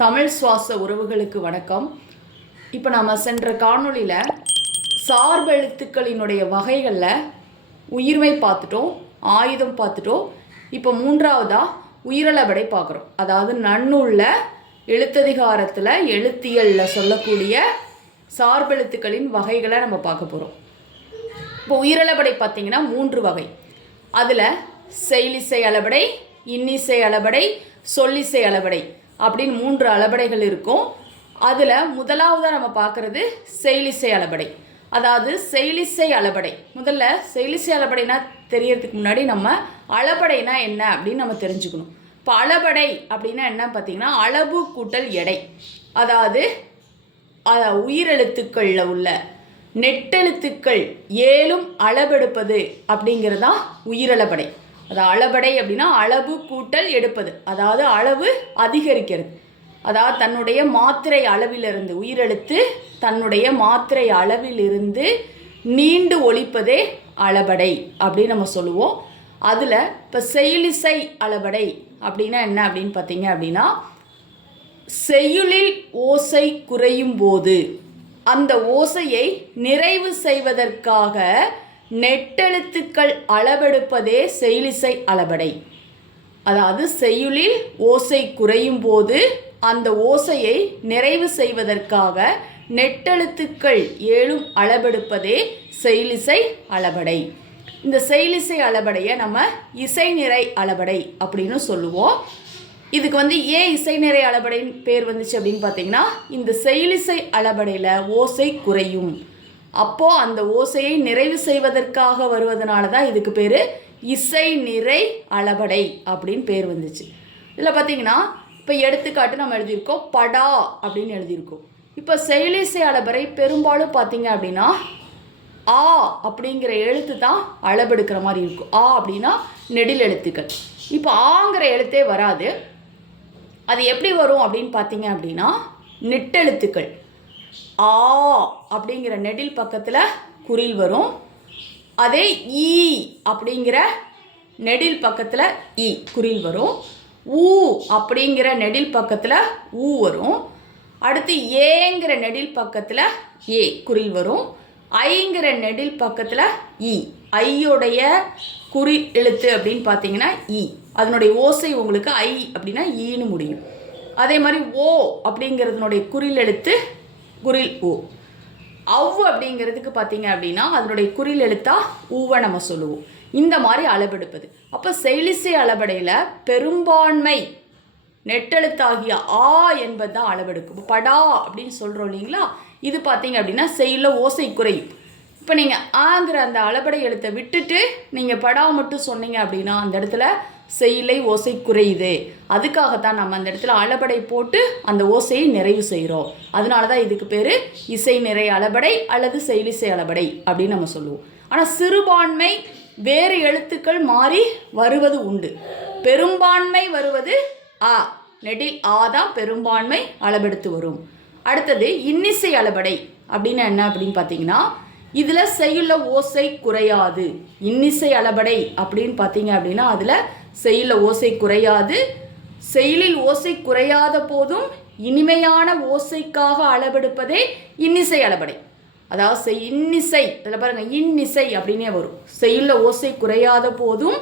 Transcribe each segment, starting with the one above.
தமிழ் சுவாச உறவுகளுக்கு வணக்கம். இப்போ நம்ம சென்ற காணொளியில் சார்பெழுத்துக்களினுடைய வகைகளில் உயிர்மை பார்த்துட்டோம் ஆயுதம் பார்த்துட்டோம். இப்போ மூன்றாவதாக உயிரளபடை பார்க்குறோம். அதாவது நன்னுள்ள எழுத்ததிகாரத்தில் எழுத்தியலில் சொல்லக்கூடிய சார்பெழுத்துக்களின் வகைகளை நம்ம பார்க்க போகிறோம் இப்போ உயிரளபடை பார்த்திங்கன்னா மூன்று வகை. அதில் செயலிசை அளபடை இன்னிசை அளபடை சொல்லிசை அளபடை அப்படின்னு மூன்று அளபடைகள் இருக்கும். அதில் முதலாவதாக நம்ம பார்க்குறது செயலிசை அளபடை. அதாவது செயலிசை அளபடை. முதல்ல செயலிசை அளபடைனா தெரியறதுக்கு முன்னாடி நம்ம அளபடைனா என்ன அப்படின்னு நம்ம தெரிஞ்சுக்கணும். இப்போ அளபடை அப்படின்னா என்ன பார்த்தீங்கன்னா அளவு கூட்டல் எடை. அதாவது உயிரெழுத்துக்களில் உள்ள நெட்டெழுத்துக்கள் ஏழும் அளவெடுப்பது அப்படிங்கிறது தான் உயிரளபடை. அது அளபடை அப்படின்னா அளவு கூட்டல் எடுப்பது. அதாவது அளவு அதிகரிக்கிறது. அதாவது தன்னுடைய மாத்திரை அளவிலிருந்து உயிரெழுத்து தன்னுடைய மாத்திரை அளவிலிருந்து நீண்டு ஒழிப்பதே அளபடை அப்படின்னு நம்ம சொல்லுவோம். அதில் இப்போ செயலிசை அளபடை அப்படின்னா என்ன அப்படின்னு பார்த்தீங்க அப்படின்னா செய்யுளில் ஓசை குறையும் போது அந்த ஓசையை நிறைவு செய்வதற்காக நெட்டெழுத்துக்கள் அளவெடுப்பதே செயலிசை அளபடை. அதாவது செய்யுளில் ஓசை குறையும் போது அந்த ஓசையை நிறைவு செய்வதற்காக நெட்டெழுத்துக்கள் ஏழும் அளவெடுப்பதே செயலிசை அளபடை. இந்த செயலிசை அளபடையை நம்ம இசை நிறை அளபடை அப்படின்னு சொல்லுவோம். இதுக்கு வந்து ஏன் இசை நிறை அளபடைன்னு பேர் வந்துச்சு அப்படின்னு பார்த்தீங்கன்னா இந்த செயலிசை அளபடையில் ஓசை குறையும். அப்போது அந்த ஓசையை நிறைவு செய்வதற்காக வருவதனால தான் இதுக்கு பேர் இசை நிறை அளபடை அப்படின்னு பேர் வந்துச்சு. இதில் பார்த்தீங்கன்னா இப்போ எடுத்துக்காட்டு நம்ம எழுதியிருக்கோம் படா அப்படின்னு எழுதியிருக்கோம். இப்போ செயலிசை அளபறை பெரும்பாலும் பார்த்தீங்க அப்படின்னா ஆ அப்படிங்கிற எழுத்து தான் அளபெடுக்கிற மாதிரி இருக்கும். ஆ அப்படின்னா நெடில் எழுத்துக்கள். இப்போ ஆங்கிற எழுத்தே வராது. அது எப்படி வரும் அப்படின்னு பார்த்தீங்க அப்படின்னா நெட்டெழுத்துக்கள். ஆ அப்படிங்கிற நெடில் பக்கத்தில் குறில் வரும். அதே ஈ அப்படிங்கிற நெடில் பக்கத்தில் இ குறில் வரும். ஊ அப்படிங்கிற நெடில் பக்கத்தில் ஊ வரும். அடுத்து ஏங்கிற நெடில் பக்கத்தில் ஏ குறில் வரும். ஐங்கிற நெடில் பக்கத்தில் இ ஐயோடைய குறி எழுத்து அப்படின்னு பார்த்தீங்கன்னா இ அதனுடைய ஓசை உங்களுக்கு ஐ அப்படின்னா ஈன்னு முடியும். அதே மாதிரி ஓ அப்படிங்கிறதுனுடைய குறில் எழுத்து குறில் ஊ. அவ் அப்படிங்கிறதுக்கு பார்த்தீங்க அப்படின்னா அதனுடைய குறில் எழுத்தா ஊவை நம்ம சொல்லுவோம். இந்த மாதிரி அளவெடுப்பது. அப்போ செயலிசை அளபடையில் பெரும்பான்மை நெட்டெழுத்தாகிய ஆ என்பது தான் அளவெடுக்கும். படா அப்படின்னு சொல்கிறோம் இல்லைங்களா? இது பார்த்தீங்க அப்படின்னா செயலில் ஓசை குறையும். இப்போ நீங்கள் ஆங்கிற அந்த அளபடை எழுத்தை விட்டுட்டு நீங்கள் படா மட்டும் சொன்னீங்க அப்படின்னா அந்த இடத்துல செயலை ஓசை குறையுது. அதுக்காகத்தான் நம்ம அந்த இடத்துல அளபடை போட்டு அந்த ஓசையை நிறைவு செய்கிறோம் அதனால தான் இதுக்கு பேர் இசை நிறை அளபடை அல்லது செயலிசை அளபடை அப்படின்னு நம்ம சொல்லுவோம். ஆனால் சிறுபான்மை வேறு எழுத்துக்கள் மாறி வருவது உண்டு. பெரும்பான்மை வருவது ஆ. நெடில் ஆ தான் பெரும்பான்மை அளபெடுத்து வரும். அடுத்தது இன்னிசை அளபடை அப்படின்னு என்ன அப்படின்னு பார்த்தீங்கன்னா இதில் செய்யுள்ள ஓசை குறையாது. இன்னிசை அளபடை அப்படின்னு பார்த்தீங்க அப்படின்னா அதில் செய்யுள்ள ஓசை குறையாது. செயலில் ஓசை குறையாத போதும் இனிமையான ஓசைக்காக அளவெடுப்பதே இன்னிசை அளபடை. அதாவது செய் இன்னிசை இதில் பாருங்கள் இன்னிசை அப்படின்னே வரும். செயலில் ஓசை குறையாத போதும்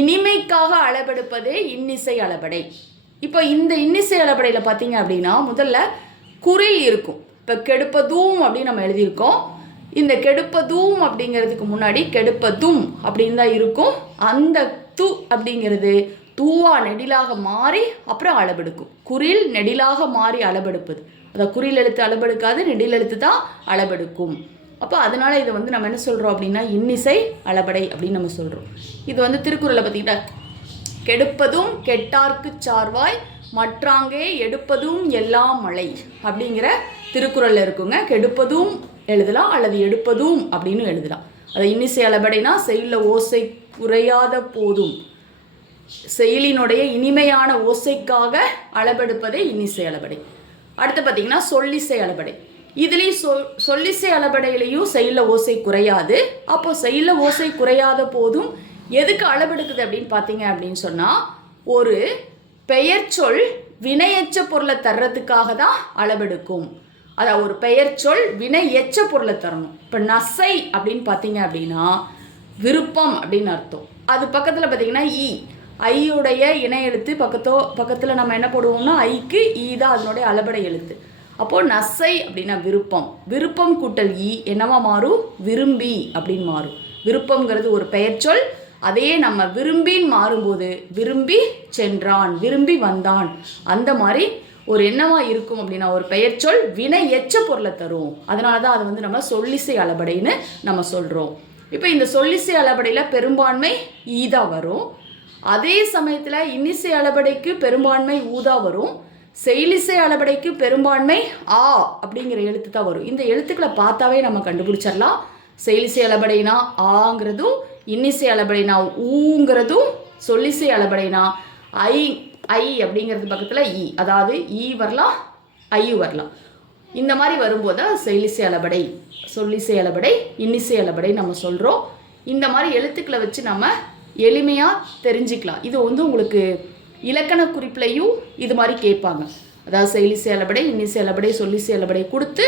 இனிமைக்காக அளவெடுப்பதே இன்னிசை அளபடை. இப்போ இந்த இன்னிசை அளபடையில் பார்த்தீங்க அப்படின்னா முதல்ல குறில் இருக்கும். இப்போ கெடுப்பதும் அப்படின்னு நம்ம எழுதியிருக்கோம். இந்த கெடுப்பதும் அப்படிங்கிறதுக்கு முன்னாடி கெடுப்பதும் அப்படின்னு தான் இருக்கும். அந்த து அப்படிங்கிறது தூவா நெடிலாக மாறி அப்புறம் அளவெடுக்கும். குறில் நெடிலாக மாறி அளவெடுப்பது. அந்த குறில் எழுத்து அளவெடுக்காது நெடில் எழுத்து தான் அளவெடுக்கும். அப்போ அதனால் இதை வந்து நம்ம என்ன சொல்கிறோம் அப்படின்னா இன்னிசை அளபடை அப்படின்னு நம்ம சொல்கிறோம் இது வந்து திருக்குறளை பார்த்தீங்கன்னா கெடுப்பதும் கெட்டார்க்கு சார்வாய் மற்றாங்கே எடுப்பதும் எல்லாம் மழை அப்படிங்கிற திருக்குறளில் இருக்குங்க. கெடுப்பதும் எழுதலாம் அல்லது எடுப்பதும் அப்படின்னு எழுதலாம். அதை இன்னிசை அளபடைனா செயலில் ஓசை குறையாத போதும். செயலினுடைய இனிமையான ஓசைக்காக அளபெடுப்பதே இன்னிசை அளபடை. அடுத்து பார்த்தீங்கன்னா சொல்லிசை அளபடை. இதுலேயும் சொல் சொல்லிசை அளபடையிலையும் செயலில் ஓசை குறையாது. அப்போ செயலில் ஓசை குறையாத போதும் எதுக்கு அளவெடுக்குது அப்படின்னு பார்த்தீங்க அப்படின்னு சொன்னால் ஒரு பெயர் சொல் வினையெச்ச பொருளை தர்றதுக்காக தான் அளவெடுக்கும். அதாவது ஒரு பெயர் சொல் வினை எச்ச பொருளை தரணும். இப்போ நசை அப்படின்னு பார்த்தீங்க அப்படின்னா விருப்பம் அப்படின்னு அர்த்தம். அது பக்கத்தில் பார்த்தீங்கன்னா ஈ. ஐயுடைய இணை எழுத்து பக்கத்தோ பக்கத்தில் நம்ம என்ன போடுவோம்னா ஐக்கு ஈ e தான் அதனுடைய அளபடை எழுத்து. அப்போது நசை அப்படின்னா விருப்பம். விருப்பம் கூட்டல் ஈ என்னவா மாறும்? விரும்பி அப்படின்னு மாறும். விருப்பங்கிறது ஒரு பெயர்ச்சொல் அதையே நம்ம விரும்பின்னு மாறும்போது விரும்பி சென்றான் விரும்பி வந்தான். அந்த மாதிரி ஒரு என்னவா இருக்கும் அப்படின்னா ஒரு பெயர்ச்சொல் வினை எச்ச பொருளை தரும். அதனால தான் அதை வந்து நம்ம சொல்லிசை அளபடைன்னு நம்ம சொல்கிறோம் இப்போ இந்த சொல்லிசை அளபடையில் பெரும்பான்மை e ஈதா வரும். அதே சமயத்தில் இன்னிசை அளபடைக்கு பெரும்பான்மை ஊதா வரும். செயலிசை அளபடைக்கு பெரும்பான்மை ஆ அப்படிங்கிற எழுத்து தான் வரும். இந்த எழுத்துக்களை பார்த்தாவே நம்ம கண்டுபிடிச்சிடலாம். செயலிசை அளபடைனா ஆங்கிறதும் இன்னிசை அளபடைனா ஊங்கிறதும் சொல்லிசை அளபடைனா ஐ ஐ அப்படிங்கிறது பக்கத்தில் இ. அதாவது இ வரலாம் ஐயு வரலாம். இந்த மாதிரி வரும்போது தான் செயலிசை அளபடை சொல்லிசை அளபடை இன்னிசை அளபடை நம்ம சொல்கிறோம் இந்த மாதிரி எழுத்துக்களை வச்சு நம்ம எளிமையாக தெரிஞ்சுக்கலாம். இது வந்து உங்களுக்கு இலக்கண குறிப்புலையும் இது மாதிரி கேட்பாங்க. அதாவது செயலி செயலபடை இன்னி செயலபடை சொல்லி செயலபடை கொடுத்து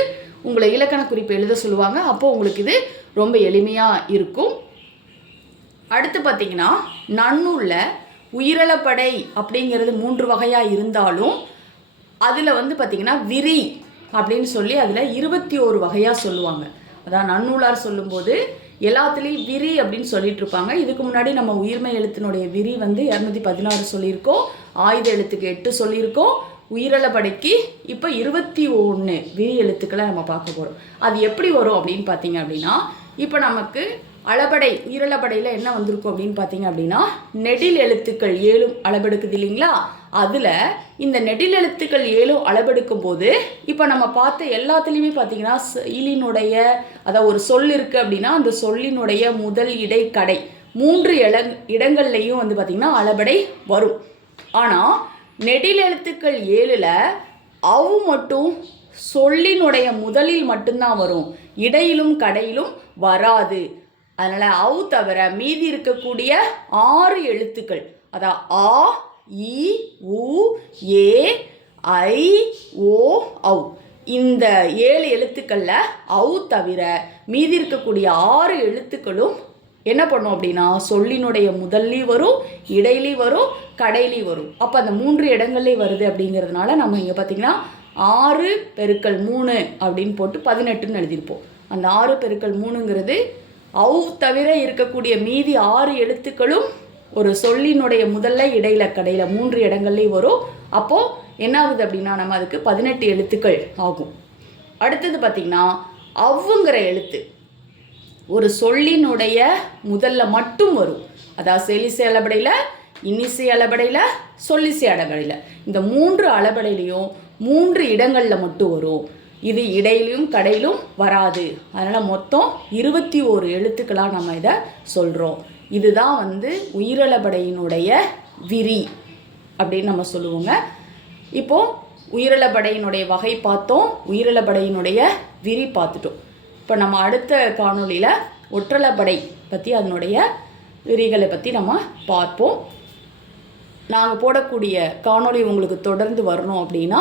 உங்களை இலக்கண குறிப்பு எழுத சொல்லுவாங்க. அப்போ உங்களுக்கு இது ரொம்ப எளிமையாக இருக்கும். அடுத்து பார்த்தீங்கன்னா நன்னூலில் உயிரலப்படை அப்படிங்கிறது மூன்று வகையாக இருந்தாலும் அதில் வந்து பார்த்திங்கன்னா விரி அப்படின்னு சொல்லி அதில் இருபத்தி ஓரு வகையாக சொல்லுவாங்க. அதான் நன்னூலார் சொல்லும்போது எல்லாத்துலேயும் விரி அப்படின்னு சொல்லிட்டு இருப்பாங்க. இதுக்கு முன்னாடி நம்ம உயிர்மை எழுத்தினுடைய விரி வந்து இரநூத்தி பதினாறு சொல்லியிருக்கோம். ஆயுத எழுத்துக்கு எட்டு சொல்லியிருக்கோம். உயிரலப்படைக்கு இப்போ இருபத்தி ஒன்று விரி எழுத்துக்களை நம்ம பார்க்க போகிறோம் அது எப்படி வரும் அப்படின்னு பார்த்தீங்க அப்படின்னா இப்போ நமக்கு அளபடை உயிரளபடையில் என்ன வந்திருக்கும் அப்படின்னு பார்த்தீங்க அப்படின்னா நெடில் எழுத்துக்கள் ஏழும் அளபெடுக்குது இல்லைங்களா? அதில் இந்த நெடில் எழுத்துக்கள் ஏழும் அளபெடுக்கும் போது இப்போ நம்ம பார்த்த எல்லாத்துலேயுமே பார்த்தீங்கன்னா இலினுடைய அதாவது ஒரு சொல் இருக்குது அப்படின்னா அந்த சொல்லினுடைய முதல் இடை கடை மூன்று இட இடங்கள்லையும் வந்து பார்த்திங்கன்னா அளபடை வரும். ஆனால் நெடில் எழுத்துக்கள் ஏழில் அவு மட்டும் சொல்லினுடைய முதலில் மட்டும்தான் வரும். இடையிலும் கடையிலும் வராது. அதனால் அவு தவிர மீதி இருக்கக்கூடிய ஆறு எழுத்துக்கள். அதான் ஆ இ உ ஏ ஐ ஓ ஔ. இந்த ஏழு எழுத்துக்களில் அவு தவிர மீதி இருக்கக்கூடிய ஆறு எழுத்துக்களும் என்ன பண்ணும் அப்படின்னா சொல்லினுடைய முதல்லையும் வரும் இடையிலையும் வரும் கடையிலையும் வரும். அப்போ அந்த மூன்று இடங்கள்லேயும் வருது அப்படிங்கிறதுனால நம்ம இங்கே பார்த்தீங்கன்னா ஆறு பெருக்கல் மூணு அப்படின்னு போட்டு பதினெட்டுன்னு எழுதியிருப்போம். அந்த ஆறு பெருக்கல் மூணுங்கிறது அவு தவிர இருக்கக்கூடிய மீதி ஆறு எழுத்துக்களும் ஒரு சொல்லினுடைய முதல்ல இடையில கடையில் மூன்று இடங்கள்லேயும் வரும். அப்போது என்ன ஆகுது அப்படின்னா நம்ம அதுக்கு பதினெட்டு எழுத்துக்கள் ஆகும். அடுத்தது பார்த்திங்கன்னா அவ்வுங்கிற எழுத்து. ஒரு சொல்லினுடைய முதல்ல மட்டும் வரும். அதாவது செலிசை அளபடையில் இன்னிசை அளபடையில் சொல்லிசை அளபடையில். இந்த மூன்று அளபடையிலையும் மூன்று இடங்களில் மட்டும் வரும். இது இடையிலும் கடையிலும் வராது. அதனால் மொத்தம் இருபத்தி ஓரு எழுத்துக்களாக நம்ம இதை சொல்கிறோம் இதுதான் வந்து உயிரளபடையினுடைய விரி அப்படின்னு நம்ம சொல்லுவோங்க. இப்போது உயிரளபடையினுடைய வகை பார்த்தோம் உயிரளபடையினுடைய விரி பார்த்துட்டோம். இப்போ நம்ம அடுத்த காணொளியில் ஒற்றளபடை பற்றி அதனுடைய விரிகளை பற்றி நம்ம பார்ப்போம். நாங்கள் போடக்கூடிய காணொளி உங்களுக்கு தொடர்ந்து வரணும் அப்படின்னா